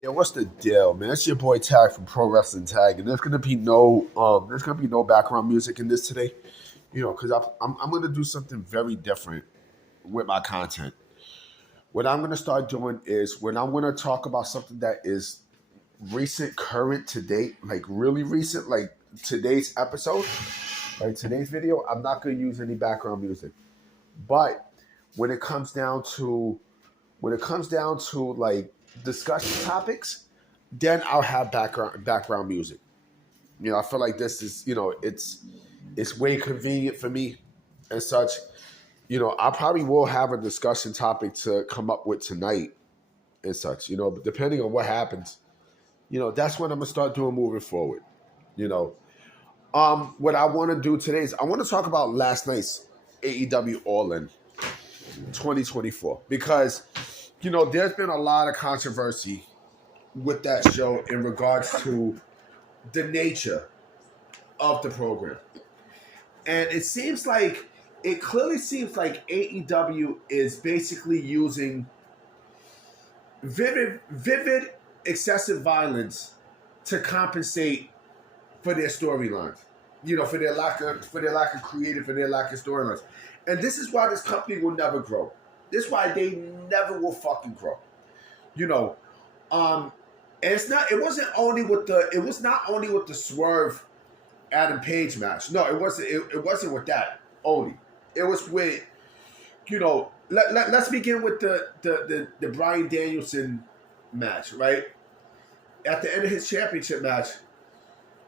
Yeah, what's the deal, man? It's your boy Tag from Pro Wrestling Tag, and there's gonna be no background music in this today, because I'm gonna do something very different with my content. What I'm gonna start doing is when I'm gonna talk about something that is recent, current to date, like really recent, like today's episode, like today's video, I'm not gonna use any background music. But when it comes down to like discussion topics, then I'll have background music. I feel like this is it's way convenient for me and such. I probably will have a discussion topic to come up with tonight and such. But depending on what happens, that's what I'm gonna start doing moving forward. You know, what I want to do today is I want to talk about last night's AEW All In 2024 because there's been a lot of controversy with that show in regards to the nature of the program. And it clearly seems like AEW is basically using vivid excessive violence to compensate for their storylines. For their lack of creative, for their lack of storylines. And this is why this company will never grow. This is why they never will fucking grow. And it was not only with the Swerve Adam Page match. No, it wasn't with that only. It was with, let's begin with the Bryan Danielson match, right? At the end of his championship match,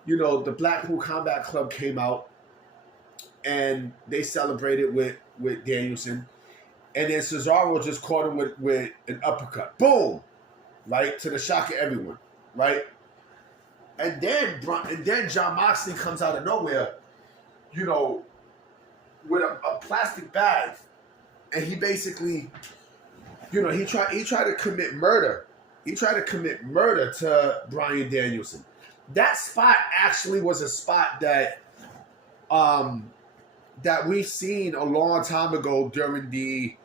the Blackpool Combat Club came out and they celebrated with Danielson. And then Cesaro just caught him with an uppercut. Boom! Right? To the shock of everyone. Right? And then John Moxley comes out of nowhere, with a plastic bag. And he basically, he tried to commit murder. He tried to commit murder to Bryan Danielson. That spot actually was a spot that we've seen a long time ago during the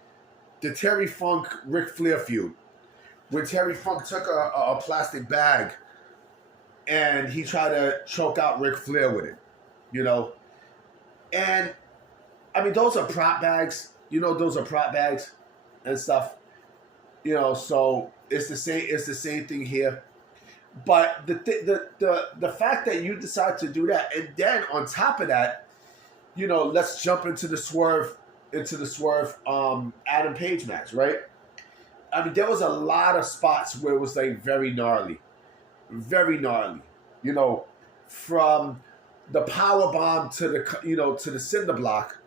Terry Funk Ric Flair feud. When Terry Funk took a plastic bag and he tried to choke out Ric Flair with it, And I mean, those are prop bags. Those are prop bags and stuff. So it's the same. It's the same thing here. But the fact that you decide to do that, and then on top of that, let's jump into the Swerve Adam Page match, right? I mean, there was a lot of spots where it was like very gnarly. Very gnarly. From the power bomb to the cinder block,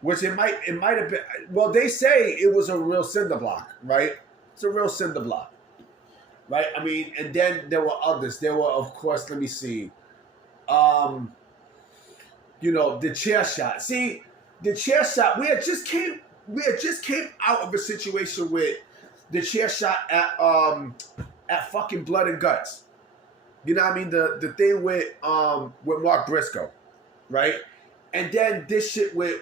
which it might have been. Well, they say it was a real cinder block, right? It's a real cinder block, right? I mean, and then there were others. There were, of course, let me see, the chair shot. See, the chair shot. We had just came out of a situation with the chair shot at fucking Blood and Guts. You know what I mean? The thing with Mark Briscoe, right? And then this shit with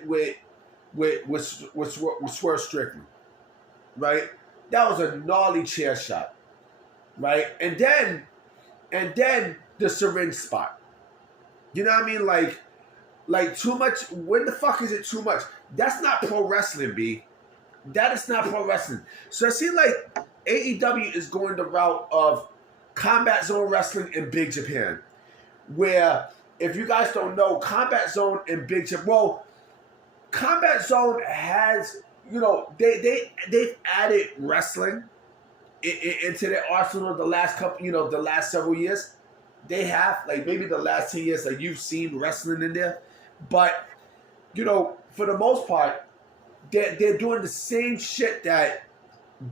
Swerve Strickland, right? That was a gnarly chair shot, right? And then the syringe spot. You know what I mean? Like too much. When the fuck is it too much? That's not pro wrestling, B. That is not pro wrestling. So I see like AEW is going the route of Combat Zone Wrestling in Big Japan, where if you guys don't know, Combat Zone in Big Japan, well, Combat Zone has, they've added wrestling into their arsenal the last the last several years. They have, like maybe the last 10 years, like you've seen wrestling in there. But, for the most part, they're doing the same shit that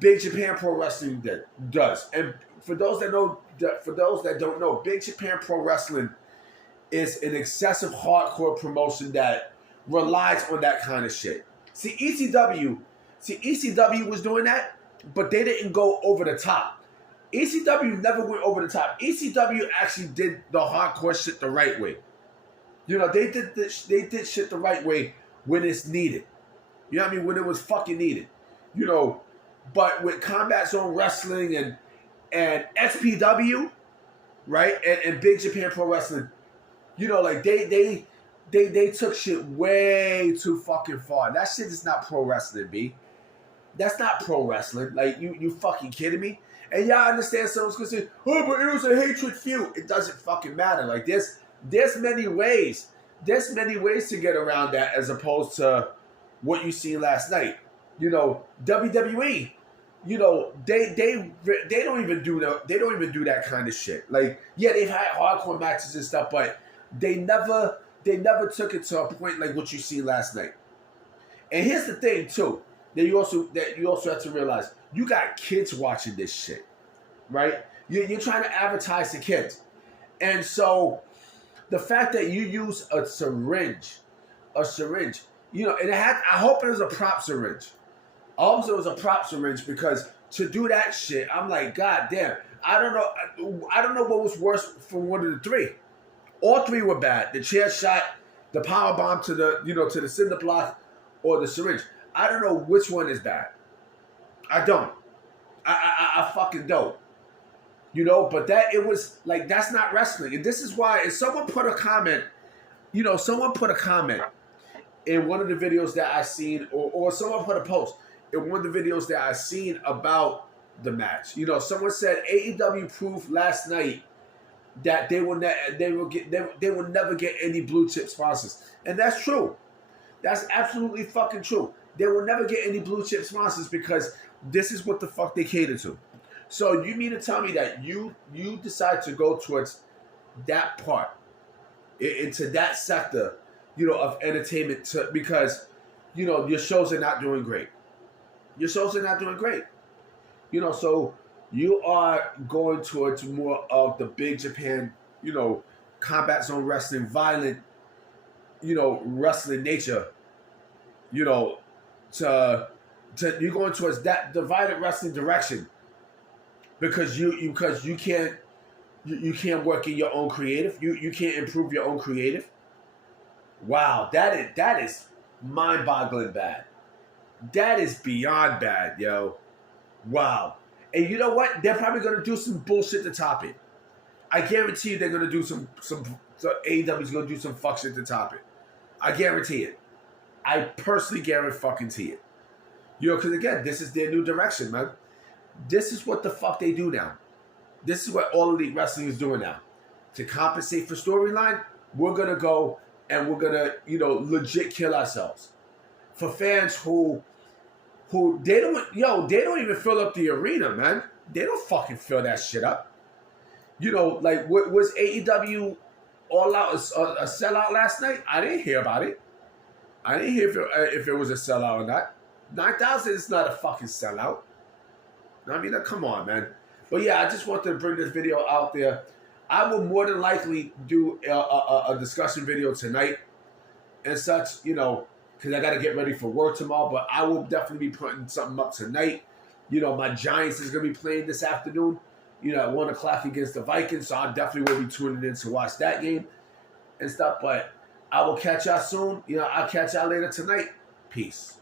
Big Japan Pro Wrestling does. And for those that don't know, Big Japan Pro Wrestling is an excessive hardcore promotion that relies on that kind of shit. See, ECW was doing that, but they didn't go over the top. ECW never went over the top. ECW actually did the hardcore shit the right way. They did shit the right way when it's needed. You know what I mean? When it was fucking needed. But with Combat Zone Wrestling and XPW, right, and Big Japan Pro Wrestling, you know, like they took shit way too fucking far. That shit is not pro wrestling, B. That's not pro wrestling. Like, you fucking kidding me? And y'all understand someone's gonna say, oh, but it was a hatred feud. It doesn't fucking matter. Like, there's many ways. There's many ways to get around that as opposed to what you seen last night. You know, WWE, you know, they don't even do that kind of shit. Like, yeah, they've had hardcore matches and stuff, but they never took it to a point like what you see last night. And here's the thing too, that you also have to realize, you got kids watching this shit, right? You're trying to advertise to kids, and so the fact that you use a syringe, you know, and I hope it was a prop syringe. I hope it was a prop syringe, because to do that shit, I'm like, God damn, I don't know what was worse from one of the three. All three were bad. The chair shot, the power bomb to the cinder block, or the syringe. I don't know which one is bad. I don't. I fucking don't. You know, but it was like, that's not wrestling. And this is why, if someone put a comment in one of the videos that I seen, or someone put a post in one of the videos that I seen about the match. You know, someone said AEW proved last night that they will never get any blue chip sponsors. And that's true. That's absolutely fucking true. They will never get any blue chip sponsors, because this is what the fuck they cater to. So you mean to tell me that you decide to go towards that part, into that sector, you know, of entertainment, because, you know, your shows are not doing great. Your shows are not doing great. You know, so you are going towards more of the Big Japan, you know, combat zone wrestling, violent, you know, wrestling nature, you know, to you're going towards that, the violent wrestling direction, because you can't work in your own creative. You can't improve your own creative. Wow, that is mind-boggling bad. That is beyond bad, yo. Wow. And you know what? They're probably gonna do some bullshit to top it. I guarantee you they're gonna do some AEW's gonna do some fuck shit to top it. I guarantee it. I personally guarantee it. You know, because again, this is their new direction, man. This is what the fuck they do now. This is what All Elite Wrestling is doing now. To compensate for storyline, we're gonna go and we're gonna, you know, legit kill ourselves. For fans who they don't even fill up the arena, man. They don't fucking fill that shit up. You know, like, was AEW All Out a sellout last night? I didn't hear about it. I didn't hear if it was a sellout or not. 9,000 is not a fucking sellout. I mean, come on, man. But yeah, I just wanted to bring this video out there. I will more than likely do a discussion video tonight and such, you know, because I got to get ready for work tomorrow. But I will definitely be putting something up tonight. You know, my Giants is going to be playing this afternoon, you know, at 1 o'clock against the Vikings. So I definitely will be tuning in to watch that game and stuff. But I will catch y'all soon. You know, I'll catch y'all later tonight. Peace.